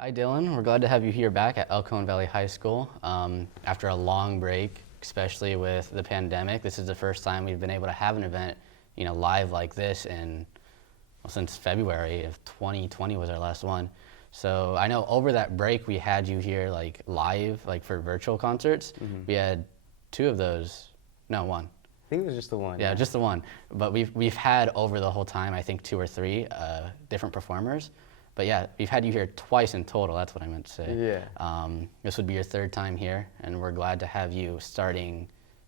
Hi Dylan, we're glad to have you here back at Cajon Valley High School. After a long break, especially with the pandemic, this is the first time we've been able to have an event, live like this since February of 2020 was our last one. So I know over that break we had you here like live, like for virtual concerts. We had two of those, no, one. I think it was just the one. Yeah, just the one. But we've had over the whole time, I think 2 or 3 different performers. But yeah, we've had you here twice in total. That's what I meant to say. Yeah. This would be your 3rd time here, and we're glad to have you starting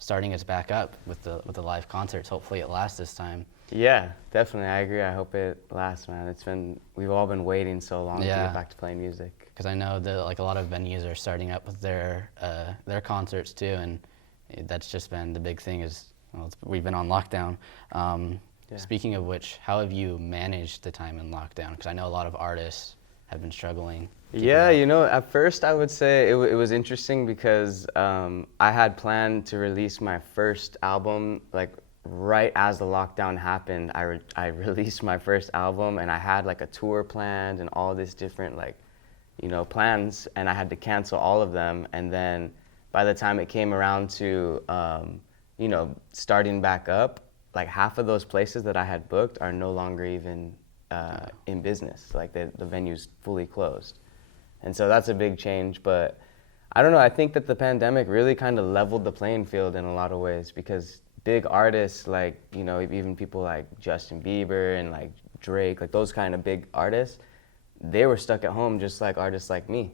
us back up with the live concerts. Hopefully, it lasts this time. Yeah, definitely. I agree. I hope it lasts, man. We've all been waiting so long to get back to playing music. Because I know that like a lot of venues are starting up with their concerts too, and that's just been the big thing is we've been on lockdown. Yeah. Speaking of which, how have you managed the time in lockdown? Because I know a lot of artists have been struggling. Yeah, at first I would say it was interesting because I had planned to release my first album like right as the lockdown happened. I released my first album and I had like a tour planned and all this different plans, and I had to cancel all of them. And then by the time it came around to starting back up, like half of those places that I had booked are no longer even in business. Like the venue's fully closed. And so that's a big change. But I don't know, I think that the pandemic really kind of leveled the playing field in a lot of ways, because big artists like, even people like Justin Bieber and like Drake, like those kind of big artists, they were stuck at home just like artists like me,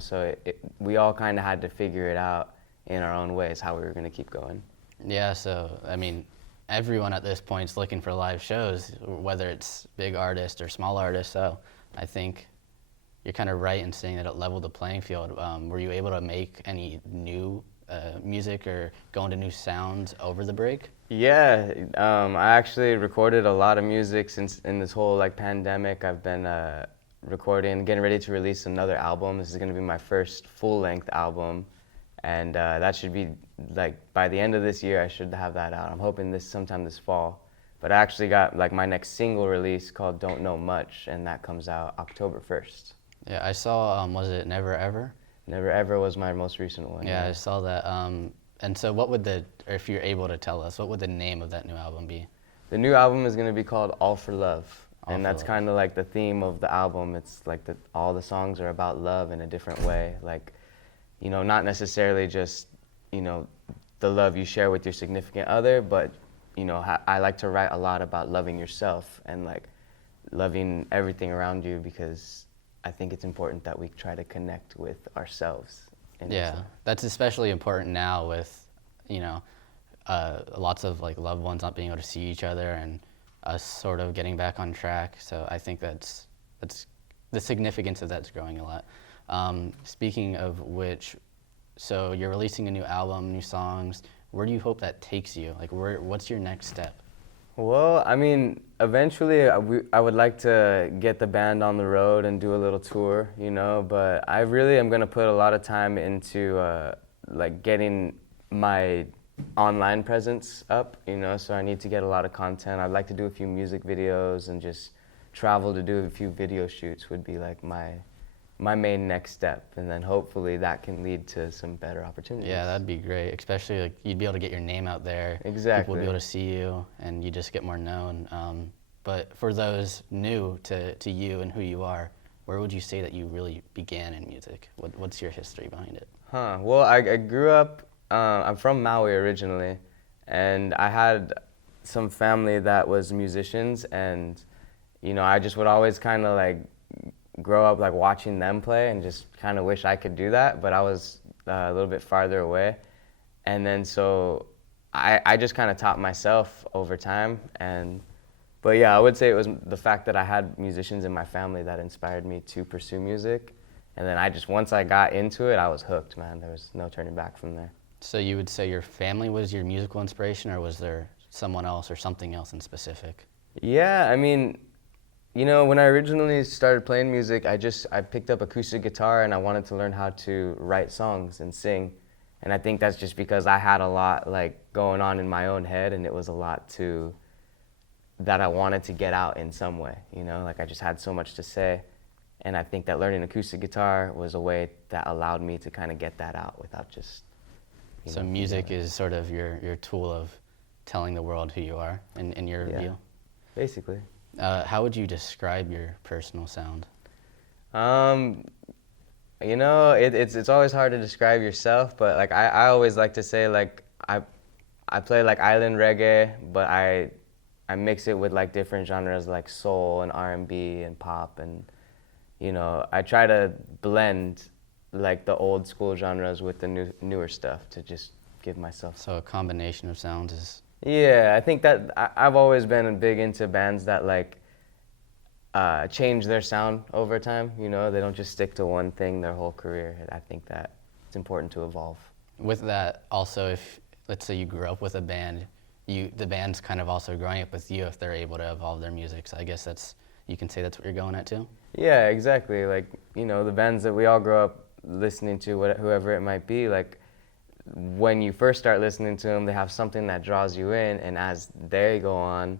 So we all kind of had to figure it out in our own ways, how we were going to keep going. Yeah, so, I mean, everyone at this point is looking for live shows, whether it's big artists or small artists. So I think you're kind of right in saying that it leveled the playing field. Were you able to make any new music or go into new sounds over the break? Yeah, I actually recorded a lot of music since in this whole pandemic. I've been recording, getting ready to release another album. This is going to be my first full-length album. And that should be, by the end of this year, I should have that out. I'm hoping sometime this fall. But I actually got, my next single release called Don't Know Much, and that comes out October 1st. Yeah, I saw, was it Never Ever? Never Ever was my most recent one. Yeah, I saw that. And so what would if you're able to tell us, what would the name of that new album be? The new album is going to be called All for Love. And that's Love. kind of like the theme of the album. It's like all the songs are about love in a different way. Not necessarily just, the love you share with your significant other, but, I like to write a lot about loving yourself and loving everything around you, because I think it's important that we try to connect with ourselves. Yeah, that's especially important now with, lots of loved ones not being able to see each other and us sort of getting back on track. So I think that's the significance of that's growing a lot. Speaking of which, so you're releasing a new album, new songs. Where do you hope that takes you? What's your next step? Well, I mean, eventually I would like to get the band on the road and do a little tour, but I really am going to put a lot of time into getting my online presence up, so I need to get a lot of content. I'd like to do a few music videos and just travel to do a few video shoots would be my main next step, and then hopefully that can lead to some better opportunities. Yeah, that'd be great, especially you'd be able to get your name out there. Exactly. People would be able to see you, and you just get more known. But for those new to you and who you are, where would you say that you really began in music? What's your history behind it? Well, I grew up, I'm from Maui originally, and I had some family that was musicians, and I just would always kind of grow up watching them play and just kind of wish I could do that, but I was a little bit farther away. And then so I just kind of taught myself over time. But yeah, I would say it was the fact that I had musicians in my family that inspired me to pursue music. And then once I got into it, I was hooked, man. There was no turning back from there. So you would say your family was your musical inspiration, or was there someone else or something else in specific? Yeah, I mean, when I originally started playing music, I picked up acoustic guitar and I wanted to learn how to write songs and sing. And I think that's just because I had a lot going on in my own head, and it was a lot that I wanted to get out in some way, I just had so much to say. And I think that learning acoustic guitar was a way that allowed me to kind of get that out without just, So music is sort of your tool of telling the world who you are, in your view? Basically. How would you describe your personal sound? You know, it's always hard to describe yourself, but like I always like to say like I play like island reggae, but I mix it with like different genres like soul and R&B and pop, and you know, I try to blend like the old school genres with the newer stuff to just give myself. So a combination of sounds is... Yeah, I think that I've always been big into bands that like change their sound over time. You know, they don't just stick to one thing their whole career. I think that it's important to evolve. With that, also, if let's say you grew up with a band, the band's kind of also growing up with you if they're able to evolve their music. So I guess you can say that's what you're going at too? Yeah, exactly. Like, you know, the bands that we all grow up listening to, whoever it might be, like when you first start listening to them, they have something that draws you in, and as they go on,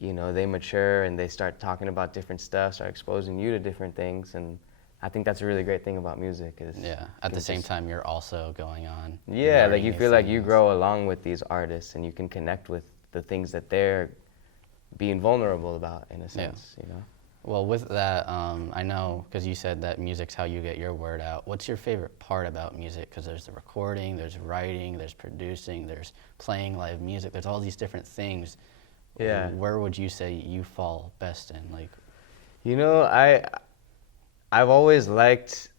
you know, they mature and they start talking about different stuff, start exposing you to different things, and I think that's a really great thing about music. Is at the same time, you're also going on. Yeah, like you feel like you grow along with these artists, and you can connect with the things that they're being vulnerable about, in a sense, you know? Well, with that, I know, because you said that music's how you get your word out. What's your favorite part about music? Because there's the recording, there's writing, there's producing, there's playing live music, there's all these different things. Yeah. Where would you say you fall best in? Like, you know, I've always liked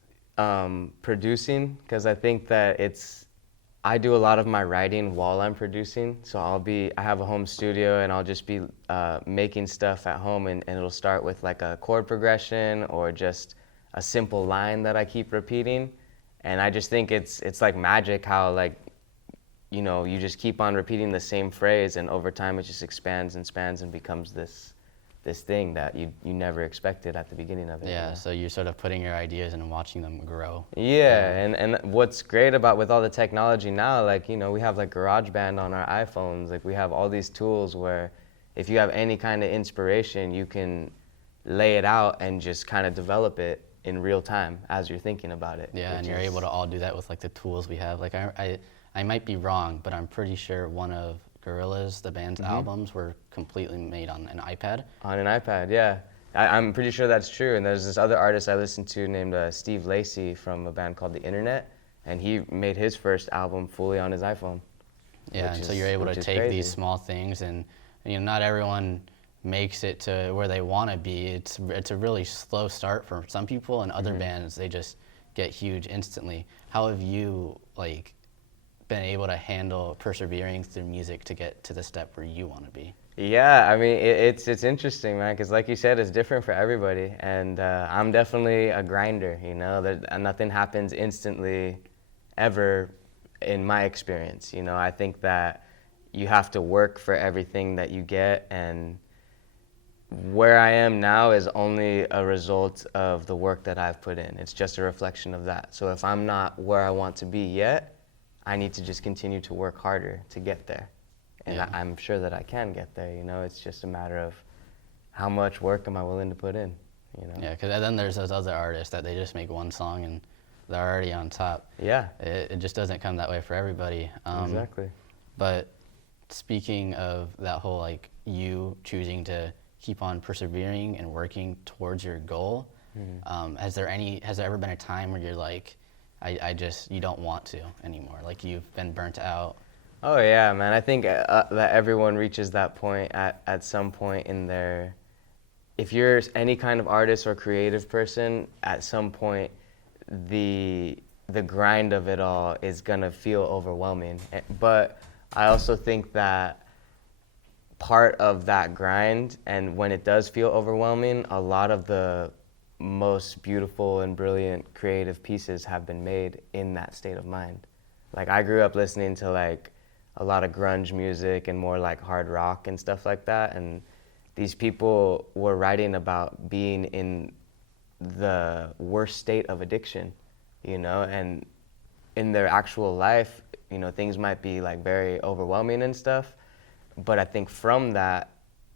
producing, because I think that I do a lot of my writing while I'm producing. So I have a home studio, and I'll just be making stuff at home, and it'll start with like a chord progression or just a simple line that I keep repeating. And I just think it's like magic how, like, you know, you just keep on repeating the same phrase, and over time it just expands and expands and becomes this thing that you never expected at the beginning of it. yeah, you know? so you're sort of putting your ideas in and watching them grow. Yeah, and what's great about with all the technology now, like, you know, we have like GarageBand on our iPhones, like we have all these tools where if you have any kind of inspiration, you can lay it out and just kind of develop it in real time as you're thinking about it. Yeah, and you're able to all do that with like the tools we have. Like I might be wrong, but I'm pretty sure one of Gorillaz, the band's albums, were completely made on an iPad. On an iPad, yeah. I'm pretty sure that's true. And there's this other artist I listened to named Steve Lacy from a band called The Internet, and he made his first album fully on his iPhone. Yeah, and so you're able to take crazy. these small things, and you know, not everyone makes it to where they want to be. It's a really slow start for some people, and other bands, they just get huge instantly. How have you been able to handle persevering through music to get to the step where you want to be? Yeah, I mean, it's interesting, man, because like you said, it's different for everybody, and I'm definitely a grinder, you know. Nothing happens instantly ever in my experience, you know. I think that you have to work for everything that you get, and where I am now is only a result of the work that I've put in. It's just a reflection of that. So if I'm not where I want to be yet, I need to just continue to work harder to get there. And Yeah. I'm sure that I can get there, you know. It's just a matter of how much work am I willing to put in, you know. Yeah, because then there's those other artists that they just make one song and they're already on top. Yeah. It just doesn't come that way for everybody. Exactly. But speaking of that whole you choosing to keep on persevering and working towards your goal, has there ever been a time where you're like, you don't want to anymore? Like you've been burnt out? Oh yeah, man. I think that everyone reaches that point at some point in their. If you're any kind of artist or creative person, at some point, the grind of it all is gonna feel overwhelming. But I also think that part of that grind, and when it does feel overwhelming, a lot of the most beautiful and brilliant creative pieces have been made in that state of mind. Like I grew up listening to a lot of grunge music and more hard rock and stuff like that, and these people were writing about being in the worst state of addiction, you know, and in their actual life, you know, things might be very overwhelming and stuff, but I think from that,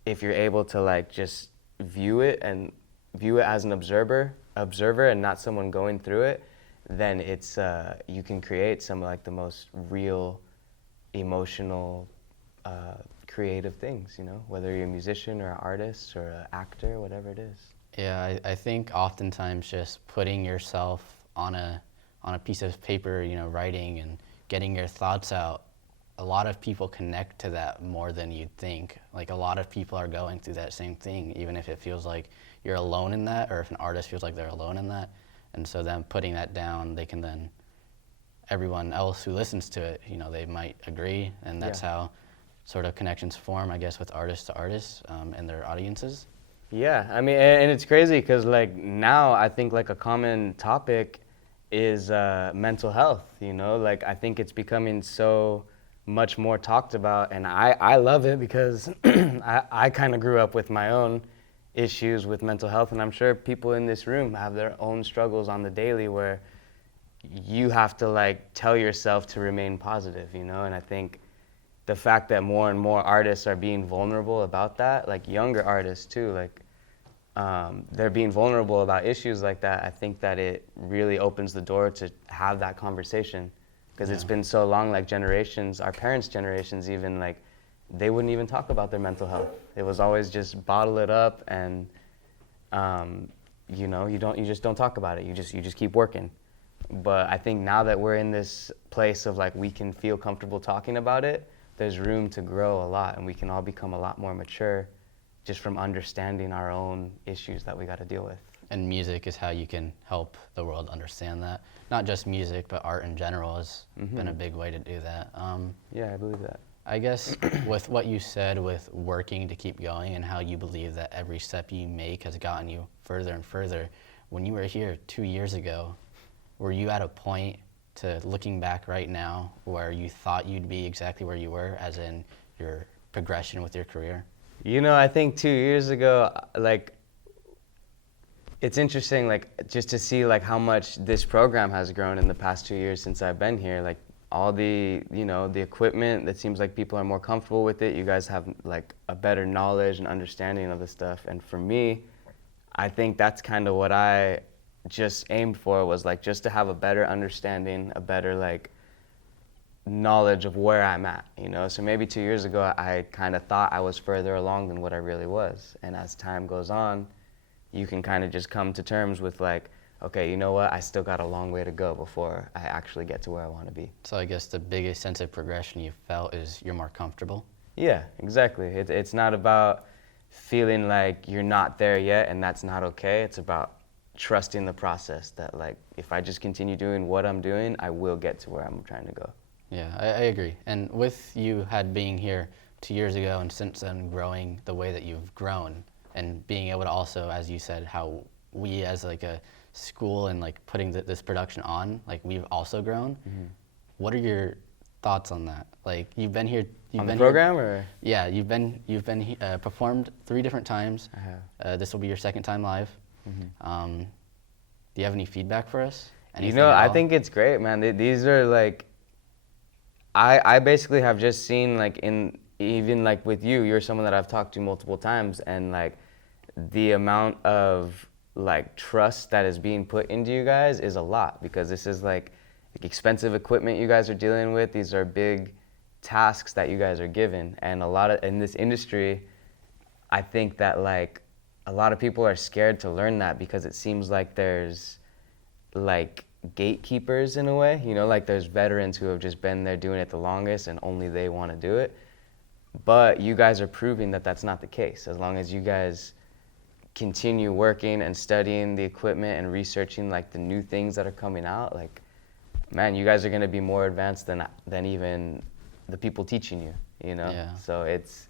if you're able to just view it as an observer observer and not someone going through it, then it's you can create some like the most real, emotional, creative things. You know, whether you're a musician or an artist or an actor, whatever it is. Yeah, I think oftentimes just putting yourself on a piece of paper, you know, writing and getting your thoughts out, a lot of people connect to that more than you'd think. Like a lot of people are going through that same thing, even if it feels like you're alone in that, or if an artist feels like they're alone in that. And so then putting that down, they can then, everyone else who listens to it, you know, they might agree, and that's how sort of connections form, I guess, with artist to artists and their audiences. Yeah, I mean, and it's crazy because like now I think like a common topic is mental health, you know, like I think it's becoming so much more talked about, and I love it because I kind of grew up with my own issues with mental health, and I'm sure people in this room have their own struggles on the daily where you have to like tell yourself to remain positive, you know, and I think the fact that more and more artists are being vulnerable about that, like younger artists too, like they're being vulnerable about issues like that, I think that it really opens the door to have that conversation. Because it's been so long, like generations, our parents' generations even, like they wouldn't even talk about their mental health. It was always just bottle it up and, you know, you just don't talk about it. You just keep working. But I think now that we're in this place of like we can feel comfortable talking about it, there's room to grow a lot, and we can all become a lot more mature just from understanding our own issues that we got to deal with. And music is how you can help the world understand that. Not just music, but art in general has been a big way to do that. Yeah, I believe that. I guess with what you said with working to keep going and how you believe that every step you make has gotten you further and further, when you were here 2 years ago, were you at a point to looking back right now where you thought you'd be exactly where you were, as in your progression with your career? You know, I think 2 years ago, like, it's interesting, like, just to see, like, how much this program has grown in the past 2 years since I've been here. Like, all the, you know, the equipment, it seems like people are more comfortable with it. You guys have, like, a better knowledge and understanding of the stuff. And for me, I think that's kind of what I just aimed for, was, like, just to have a better understanding, a better, like, knowledge of where I'm at, you know? So maybe 2 years ago, I kind of thought I was further along than what I really was. And as time goes on, you can kind of just come to terms with like, okay, you know what, I still got a long way to go before I actually get to where I want to be. So I guess the biggest sense of progression you felt is you're more comfortable? Yeah, exactly. It's not about feeling like you're not there yet and that's not okay. It's about trusting the process that like, if I just continue doing what I'm doing, I will get to where I'm trying to go. Yeah, I agree. And with you being here 2 years ago and since then growing the way that you've grown, and being able to also, as you said, how we as like a school and like putting this production on, like we've also grown. What are your thoughts on that? Like you've been here, on the program, or? Yeah, you've been performed 3 different times. I have. This will be your second time live. Do you have any feedback for us? You know, I think it's great, man. These are like, I basically have just seen like even like with you, you're someone that I've talked to multiple times, and like the amount of like trust that is being put into you guys is a lot, because this is like expensive equipment you guys are dealing with. These are big tasks that you guys are given, and a lot of, in this industry, I think that like a lot of people are scared to learn that, because it seems like there's like gatekeepers in a way, you know, like there's veterans who have just been there doing it the longest and only they want to do it. But you guys are proving that that's not the case. As long as you guys continue working and studying the equipment and researching like the new things that are coming out, like, man, you guys are going to be more advanced than even the people teaching you, you know? Yeah. So it's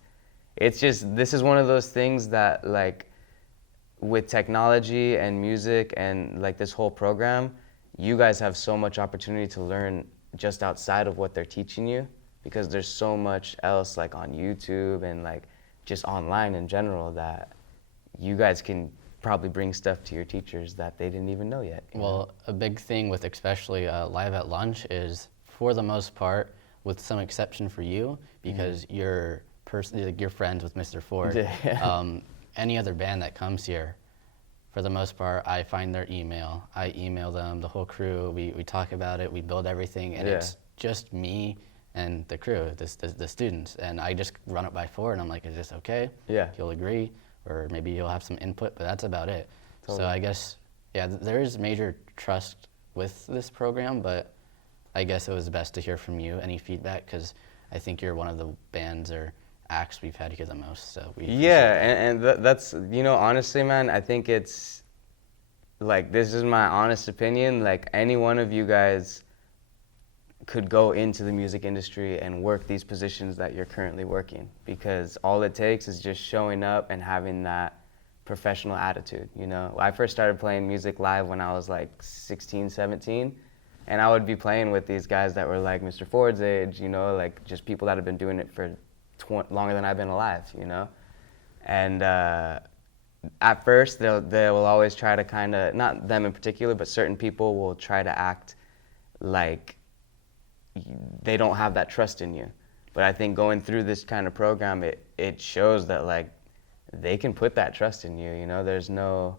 just, this is one of those things that like with technology and music and like this whole program, you guys have so much opportunity to learn just outside of what they're teaching you, because there's so much else like on YouTube and like just online in general that you guys can probably bring stuff to your teachers that they didn't even know yet. Well, a big thing with especially Live at Lunch is, for the most part, with some exception for you, because you're friends with Mr. Ford. Yeah. Any other band that comes here, for the most part, I find their email. I email them, the whole crew. We talk about it. We build everything, and it's just me and the crew, the students. And I just run it by Ford, and I'm like, is this okay? Yeah. He'll agree, or maybe he'll have some input, but that's about it. Totally. So I guess, yeah, there is major trust with this program, but I guess it was best to hear from you, any feedback, because I think you're one of the bands or acts we've had here the most. So that's, you know, honestly, man, I think it's, like, this is my honest opinion, like, any one of you guys could go into the music industry and work these positions that you're currently working, because all it takes is just showing up and having that professional attitude, you know. I first started playing music live when I was like 16, 17, and I would be playing with these guys that were like Mr. Ford's age, you know, like just people that have been doing it for longer than I've been alive, you know. And at first they will always try to kind of, not them in particular, but certain people will try to act like they don't have that trust in you. But I think going through this kind of program, it shows that, like, they can put that trust in you, you know. There's no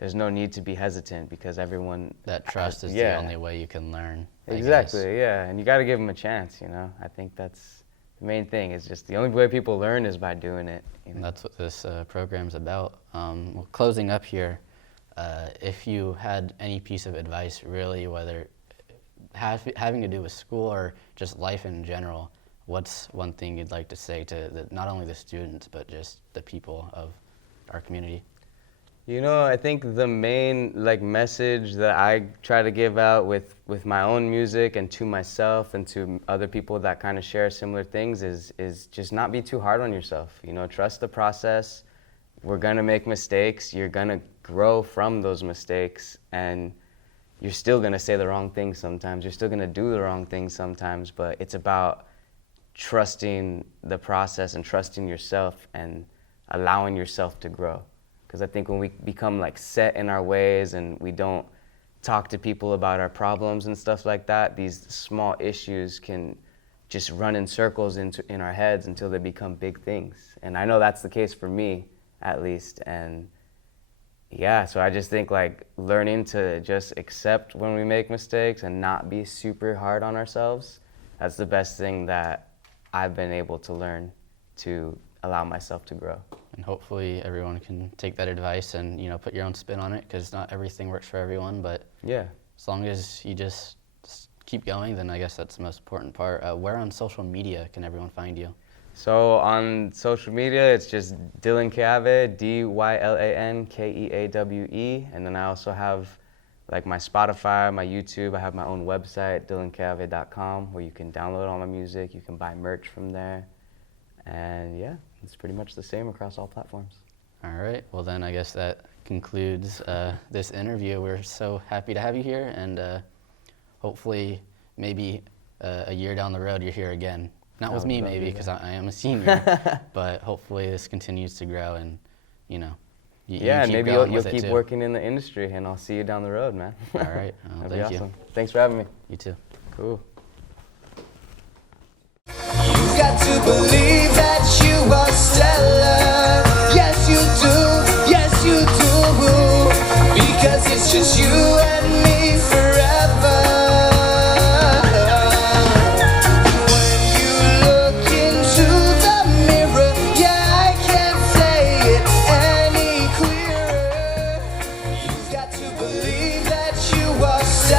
need to be hesitant, because everyone, that trust is the only way you can learn. Exactly, yeah. And you got to give them a chance, you know. I think that's the main thing. Is just the only way people learn is by doing it, you know? And that's what this program's about. Well, closing up here, if you had any piece of advice, really, whether having to do with school or just life in general, what's one thing you'd like to say to not only the students, but just the people of our community? You know, I think the main, like, message that I try to give out with my own music and to myself and to other people that kind of share similar things is just not be too hard on yourself. You know, trust the process. We're gonna make mistakes. You're gonna grow from those mistakes, and you're still gonna say the wrong things sometimes. You're still gonna do the wrong things sometimes, but it's about trusting the process and trusting yourself and allowing yourself to grow. Because I think when we become, like, set in our ways and we don't talk to people about our problems and stuff like that, these small issues can just run in circles in our heads until they become big things. And I know that's the case for me, at least. And yeah, so I just think, like, learning to just accept when we make mistakes and not be super hard on ourselves, that's the best thing that I've been able to learn to allow myself to grow. And hopefully everyone can take that advice and, you know, put your own spin on it, because not everything works for everyone, but yeah, as long as you just keep going, then I guess that's the most important part. Where on social media can everyone find you? So on social media, it's just Dylan Keawe, DYLANKEAWE, and then I also have, like, my Spotify, my YouTube. I have my own website, dylankeawe.com, where you can download all my music. You can buy merch from there, and yeah, it's pretty much the same across all platforms. All right. Well, then I guess that concludes this interview. We're so happy to have you here, and hopefully maybe a year down the road you're here again. Not with me, maybe, because I am a senior, but hopefully this continues to grow, and, you know, you keep maybe going you'll with keep it too. working in the industry, and I'll see you down the road, man. All right. That'd be Thank awesome. you. Thanks for having me. You too. Cool. You got to believe that you are stellar. Yes, you do. Yes, you do. Because it's just you